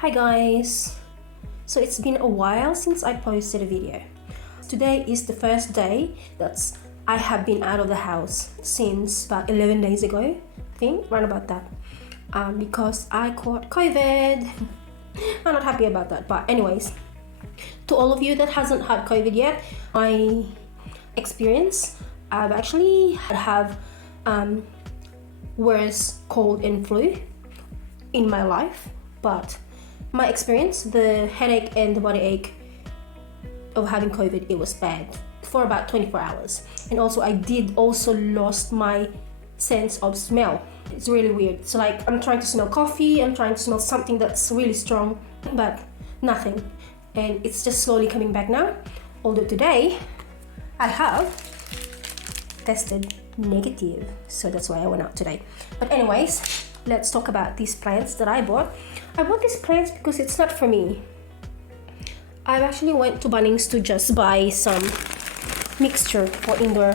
Hi guys! So it's been a while since I posted a video. Today is the first day that I have been out of the house since about 11 days ago, I think, right about that. Because I caught COVID. I'm not happy about that, but anyways, to all of you that hasn't had COVID yet, my experience, I've actually have worse cold and flu in my life, but my experience, the headache and the body ache of having COVID, it was bad for about 24 hours. And also I did also lost my sense of smell. It's really weird. So like I'm trying to smell coffee, I'm trying to smell something that's really strong, but nothing. And it's just slowly coming back now. Although today I have tested negative, so that's why I went out today. But anyways, let's talk about these plants that I bought. I bought these plants because it's not for me. I actually went to Bunnings to just buy some mixture for indoor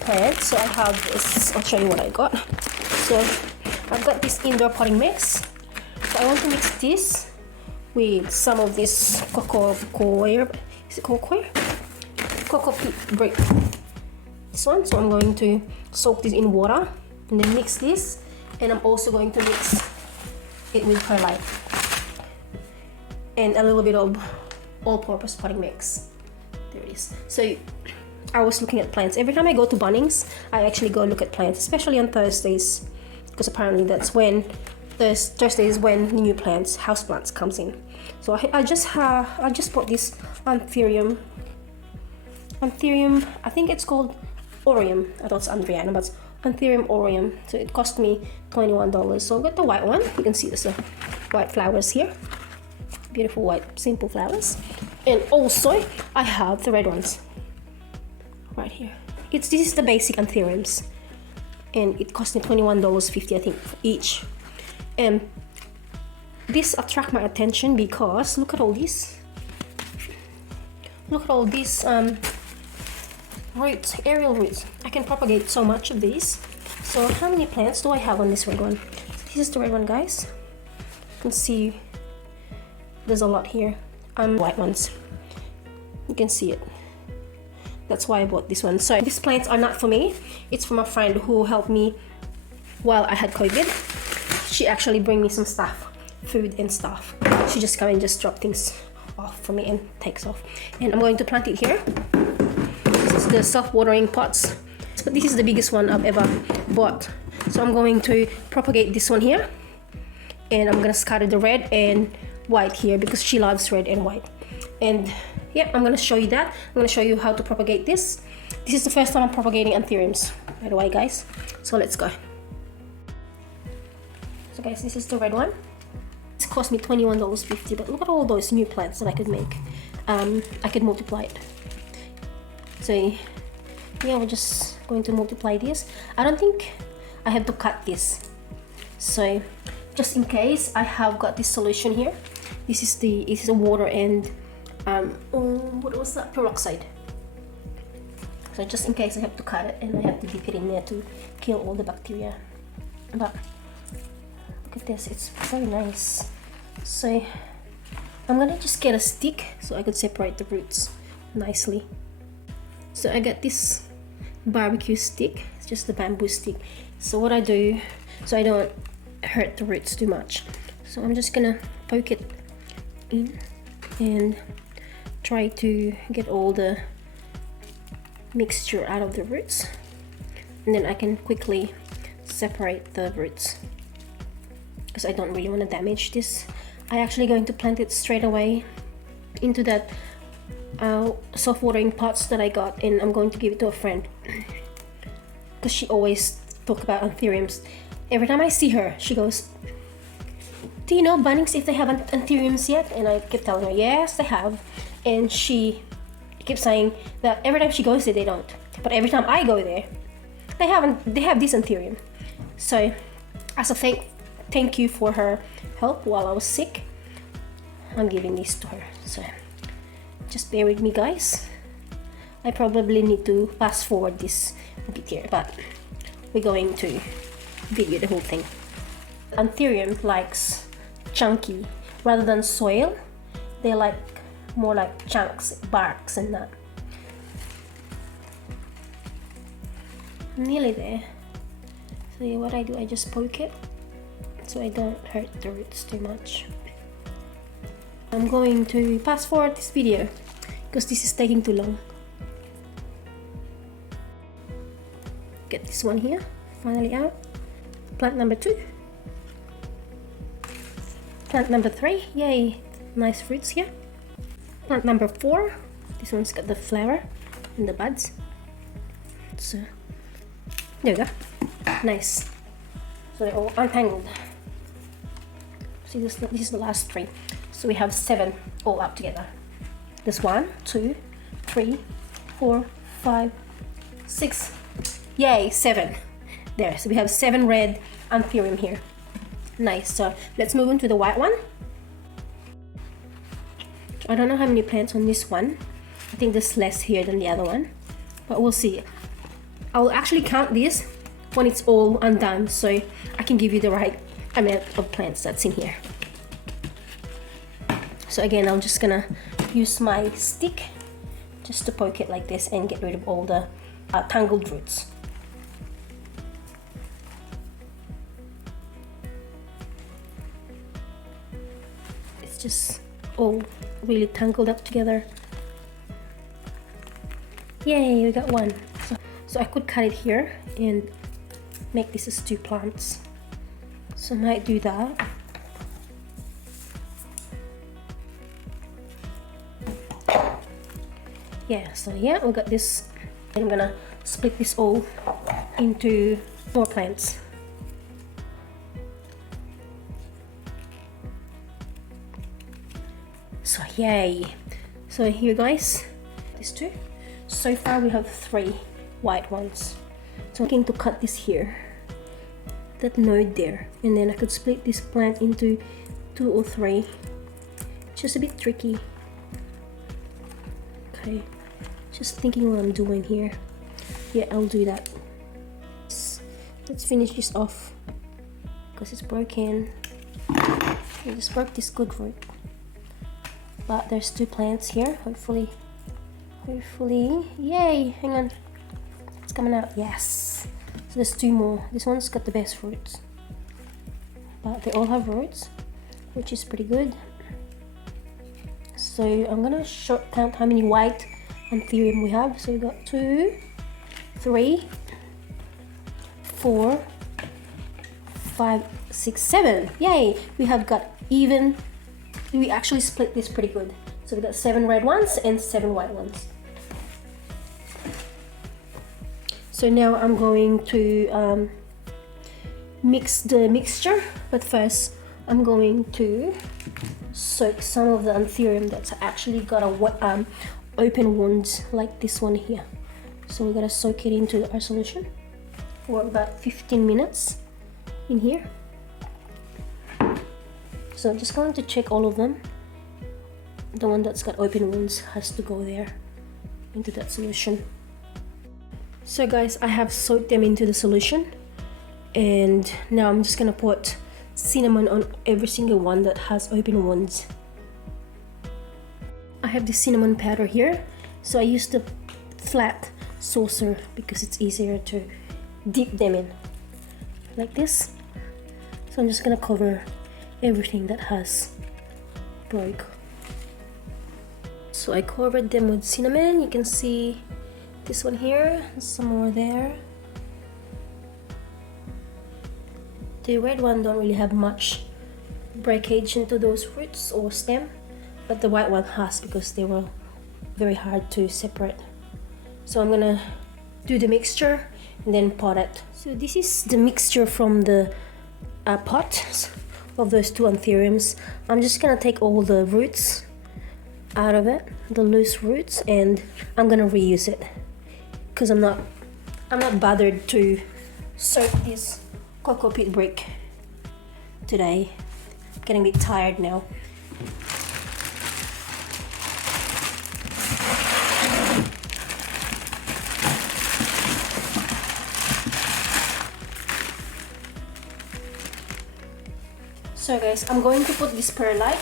plants. So I have this, I'll show you what I got. So I've got this indoor potting mix. So I want to mix this with some of this cocoa coir. Is it cocoa? Cocoa peat brick. This one. So I'm going to soak this in water and then mix this. And I'm also going to mix it with perlite and a little bit of all-purpose potting mix. There it is. So I was looking at plants. Every time I go to Bunnings, I actually go look at plants, especially on Thursdays, because apparently that's when Thursday is when new plants, house plants, comes in. So I just bought this Anthurium. Anthurium, I think it's called Orium. I thought it's Andraeanum, but it's Anthurium Orium. So it cost me $21. So I got the white one. You can see there's the white flowers here. Beautiful white, simple flowers. And also I have the red ones right here. This is the basic Anthuriums, and it cost me $21.50, I think, for each. And this attract my attention because look at all these. Look at all these roots, aerial roots. I can propagate so much of these. So how many plants do I have on this red one? This is the red one, guys. You can see there's a lot here. White ones. You can see it. That's why I bought this one. So these plants are not for me. It's from a friend who helped me while I had COVID. She actually bring me some stuff, food and stuff. She just come and just drop things off for me and takes off. And I'm going to plant it here. This is the self-watering pots. But this is the biggest one I've ever bought. So I'm going to propagate this one here. And I'm gonna scatter the red and white here because she loves red and white. And yeah, I'm gonna show you that. I'm gonna show you how to propagate this. This is the first time I'm propagating Anthuriums, by the way, guys. So let's go. So guys, this is the red one. It cost me $21.50, but look at all those new plants that I could make. I could multiply it. So yeah, we're just going to multiply this. I don't think I have to cut this. So just in case, I have got this solution here. This is a water and what was that? Peroxide. So just in case I have to cut it and I have to dip it in there to kill all the bacteria. But look at this, it's very nice. So I'm gonna just get a stick so I could separate the roots nicely. So I got this barbecue stick. It's just a bamboo stick. So what I do, so I don't hurt the roots too much, so I'm just gonna poke it in and try to get all the mixture out of the roots, and then I can quickly separate the roots because I don't really want to damage this. I'm actually going to plant it straight away into that self-watering pots that I got, and I'm going to give it to a friend because she always talk about Anthuriums. Every time I see her, she goes, "Do you know Bunnings if they have Anthuriums yet?" And I kept telling her, yes, they have. And she keeps saying that every time she goes there, they don't. But every time I go there, they have this Anthurium. So as a thank you for her help while I was sick, I'm giving this to her. So just bear with me, guys. I probably need to fast forward this a bit here, but we're going to video the whole thing. Anthurium likes chunky rather than soil. They're like more like chunks, barks and that. Nearly there. So yeah, what I do, I just poke it so I don't hurt the roots too much. I'm going to fast forward this video because this is taking too long. Get this one here finally out. Plant number 2. Plant number 3, yay, nice fruits here. Plant number 4, this one's got the flower and the buds. So there we go, nice. So they're all untangled. See, this is the last 3. So we have 7 all up together. This 1, 2, 3, 4, 5, 6. Yay, 7. There, so we have 7 red Anthurium here. Nice. So let's move on to the white one. I don't know how many plants on this one. I think there's less here than the other one, but we'll see. I will actually count this when it's all undone, so I can give you the right amount of plants that's in here. So again, I'm just gonna use my stick just to poke it like this and get rid of all the tangled roots. It's just all really tangled up together. Yay, we got one. So I could cut it here and make this as 2 plants. So I might do that. Yeah, so yeah, we got this. I'm gonna split this all into 4 plants. So yay. So here guys, these 2. So far we have 3 white ones. So I'm going to cut this here, that node there, and then I could split this plant into 2 or 3. Just a bit tricky. Okay, just thinking what I'm doing here. Yeah, I'll do that. Let's finish this off because it's broken. I just broke this good root. But there's 2 plants here. Hopefully, yay! Hang on, it's coming out. Yes. So there's 2 more. This one's got the best roots, but they all have roots, which is pretty good. So I'm gonna short count how many white Anthurium we have. So we got 2, 3, 4, 5, 6, 7. Yay! We have got even. We actually split this pretty good. So we got 7 red ones and 7 white ones. So now I'm going to mix the mixture, but first I'm going to soak some of the Anthurium that's actually got a open wounds like this one here. So we're gonna soak it into our solution for about 15 minutes in here. So I'm just going to check all of them. The one that's got open wounds has to go there into that solution. So guys, I have soaked them into the solution, and now I'm just gonna put cinnamon on every single one that has open wounds. I have the cinnamon powder here, so I use the flat saucer because it's easier to dip them in like this. So I'm just gonna cover everything that has broke. So I covered them with cinnamon. You can see this one here, some more there. The red one don't really have much breakage into those roots or stem, but the white one has because they were very hard to separate. So I'm gonna do the mixture and then pot it. So this is the mixture from the pot of those 2 Anthuriums. I'm just gonna take all the roots out of it, the loose roots, and I'm gonna reuse it because I'm not bothered to soak this cocoa peat brick today. I'm getting a bit tired now. So guys, I'm going to put this perlite.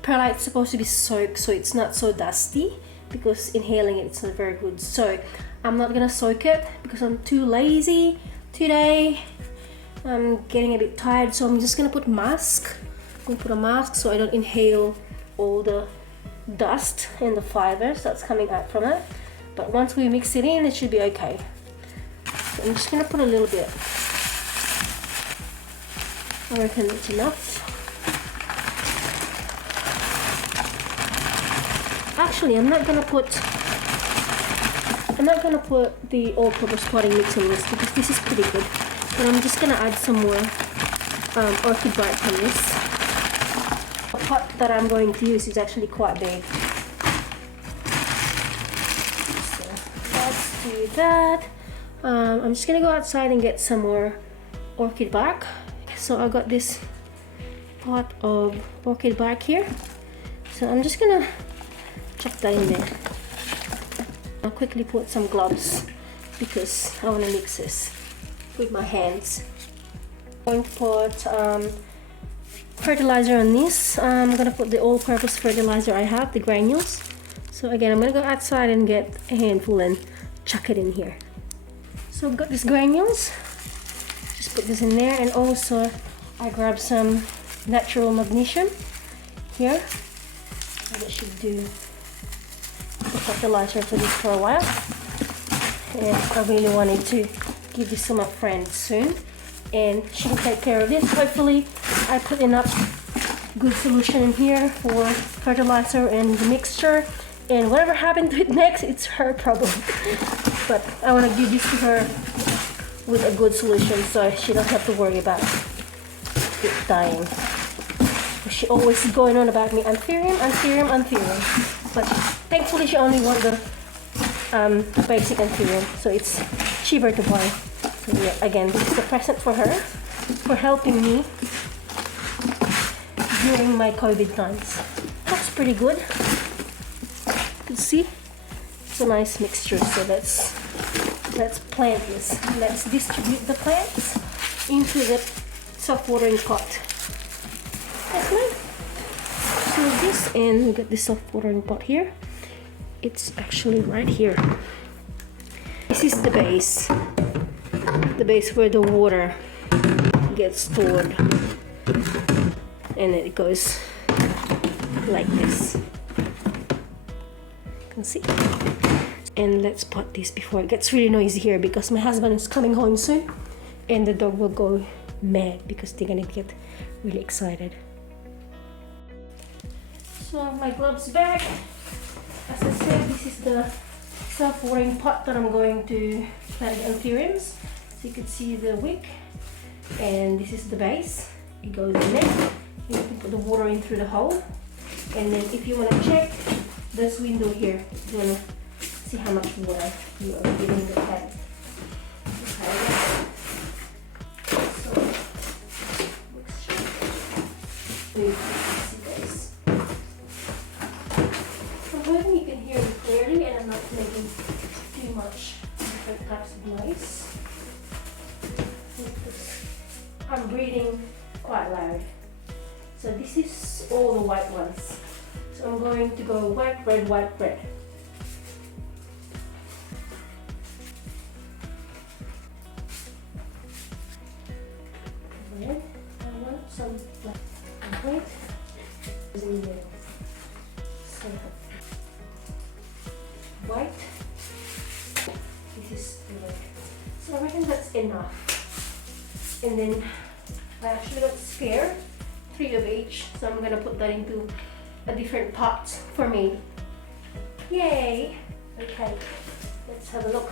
Perlite's supposed to be soaked so it's not so dusty, because inhaling it's not very good. So I'm not gonna soak it because I'm too lazy today. I'm getting a bit tired, so I'm just gonna put mask. I'm gonna put a mask so I don't inhale all the dust and the fibers that's coming out from it. But once we mix it in, it should be okay. So I'm just gonna put a little bit. I reckon it's enough. Actually, I'm not gonna put the all-purpose potting mix in this because this is pretty good. But I'm just gonna add some more orchid bark from this. The pot that I'm going to use is actually quite big. So let's do that. I'm just gonna go outside and get some more orchid bark. So I got this pot of orchid bark here. So I'm just gonna chuck that in there. I'll quickly put some gloves because I want to mix this with my hands. I'm going to put fertilizer on this. I'm going to put the all-purpose fertilizer I have, the granules. So again, I'm going to go outside and get a handful and chuck it in here. So I've got these granules. Just put this in there, and also I grabbed some natural magnesium here. That should do the fertilizer for this for a while. And I really wanted to give this to my friend soon, and she will take care of this. Hopefully I put enough good solution in here for fertilizer and the mixture, and whatever happened to it next, it's her problem. But I want to give this to her with a good solution so she don't have to worry about it dying. She always going on about me, Anthurium, Anthurium, Anthurium. But thankfully she only wants the basic Anthurium, so it's cheaper to buy. So yeah, again, this is a present for her, for helping me during my COVID times. Looks pretty good. You can see it's a nice mixture. So let's plant this. Let's distribute the plants into the soft watering pot. That's right. So this, and we got this soft watering pot here. It's actually right here. This is the base where the water gets stored, and it goes like this. You can see. And let's pot this before it gets really noisy here, because my husband is coming home soon, and the dog will go mad because they're gonna get really excited. So my gloves back. As I said, this is the self-watering pot that I'm going to plant the anthuriums. So you can see the wick, and this is the base. It goes in there. You can put the water in through the hole, and then if you want to check this window here, you want to see how much water you are giving the plant. I'm hoping you can hear me clearly and I'm not making too much different types of noise. I'm breathing quite loud. So this is all the white ones. So I'm going to go white, red, white, red. Red. I want some white. In there. So white. This is the red. So I reckon that's enough. And then I actually got spare 3 of each, so I'm gonna put that into a different pot for me. Yay! Okay, let's have a look.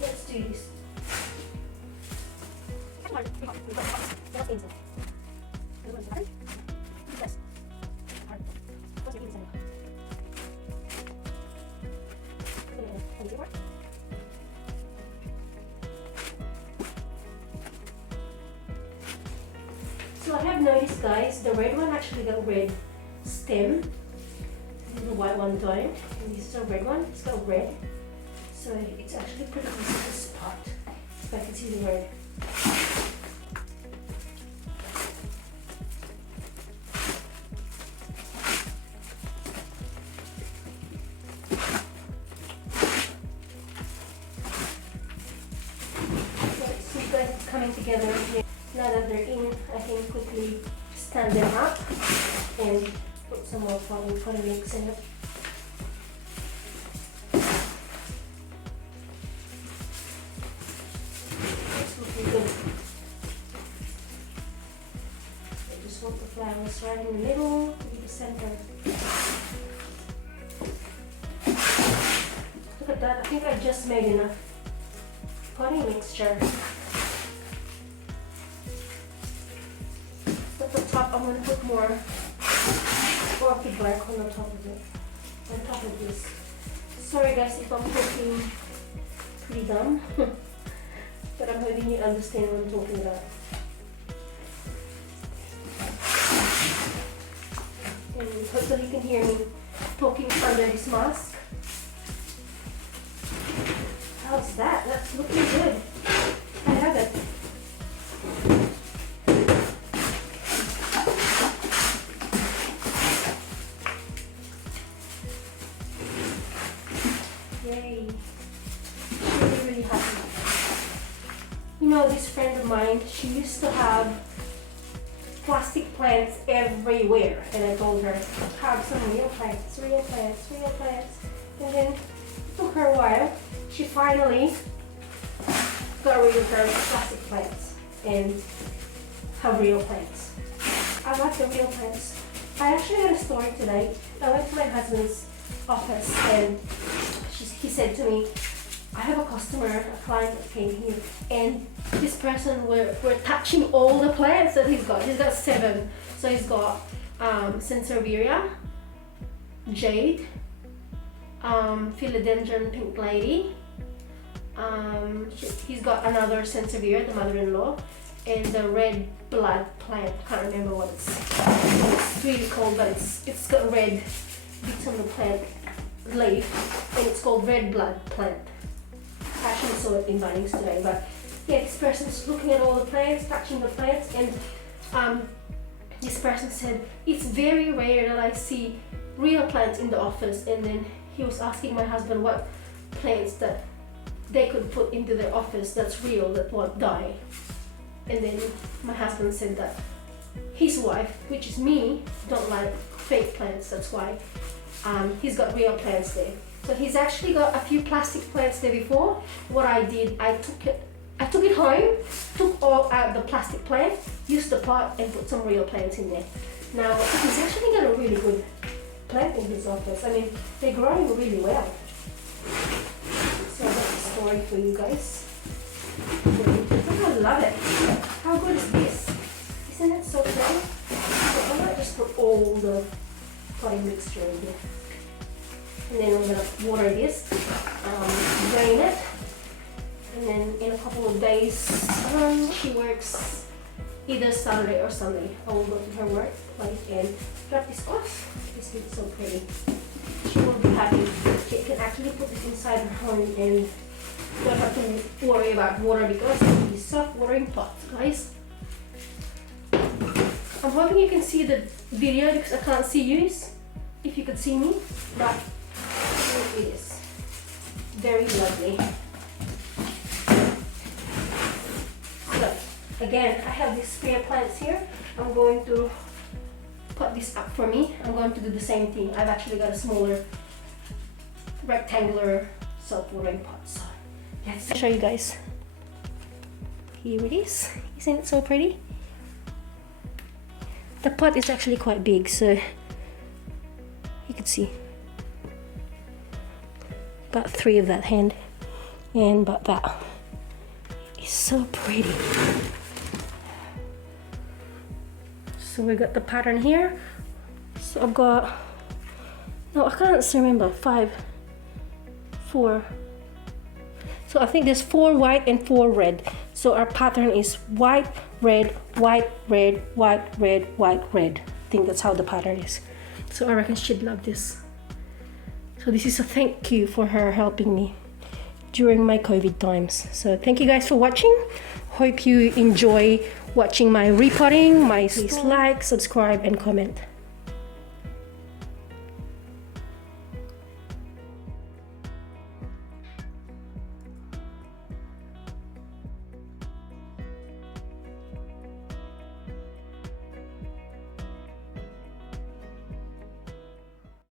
Let's do this. So I have noticed, guys, the red one actually got red stem. The white one don't. And this is a red one. It's got red. So it's actually pretty easy to spot if I can see the red. together. Now that they're in, I can quickly stand them up and put some more potting mix in it. It's looking good. I just want the flowers right in the middle to be the center. Look at that, I think I just made enough potting mixture. At the top, I'm going to put more orchid bark on the top of it, on top of this. Sorry guys if I'm talking pretty dumb, but I'm hoping you understand what I'm talking about. And hopefully you can hear me talking under this mask. How's that? That's looking good. I have it. Yay. Really, really happy. You know, this friend of mine, she used to have plastic plants everywhere. And I told her, have some real plants, real plants, real plants. And then it took her a while. She finally got rid of her plastic plants and have real plants. I like the real plants. I actually got a story today. I went to my husband's office and he said to me, I have a customer, a client that came here, and this person were touching all the plants that he's got. He's got 7. So he's got Sansevieria, Jade, Philodendron Pink Lady. He's got another Sansevieria, the mother-in-law, and the red blood plant. Can't remember what it's really called, but it's got red bits on the plant leaf, and it's called red blood plant. I actually saw it in Bunnings today, but yeah, this person's looking at all the plants, touching the plants, and this person said it's very rare that I see real plants in the office. And then he was asking my husband what plants that they could put into their office that's real, that won't die. And then my husband said that his wife, which is me, don't like fake plants. That's why he's got real plants there. So he's actually got a few plastic plants there before. What I did, I took it home, took all out the plastic plant, used the pot and put some real plants in there. Now he's actually got a really good plant in his office. I mean, they're growing really well. So that's a story for you guys. I love it. How good is this? Isn't it so pretty? So I might just put all the potting mixture in here. And then I'm going to water this, drain it, and then in a couple of days, she works either Saturday or Sunday. I will go to her workplace and drop this off. This is so pretty. She will be happy. She can actually put this inside her home and don't have to worry about water because of these soft watering pots, guys. I'm hoping you can see the video because I can't see you if you could see me, but here it is. Very lovely. So again, I have these spare plants here. I'm going to put this up for me. I'm going to do the same thing. I've actually got a smaller rectangular self-watering pot. So let's show you guys. Here it is. Isn't it so pretty? The pot is actually quite big, so you can see about 3 of that hand and about that. It's so pretty. So we got the pattern here. So I've got, no, I can't remember, 5, 4. So I think there's 4 white and 4 red. So our pattern is white, red, white, red, white, red, white, red. I think that's how the pattern is. So I reckon she'd love this. So this is a thank you for her helping me during my COVID times. So thank you guys for watching. Hope you enjoy watching my repotting. Please like, subscribe and comment.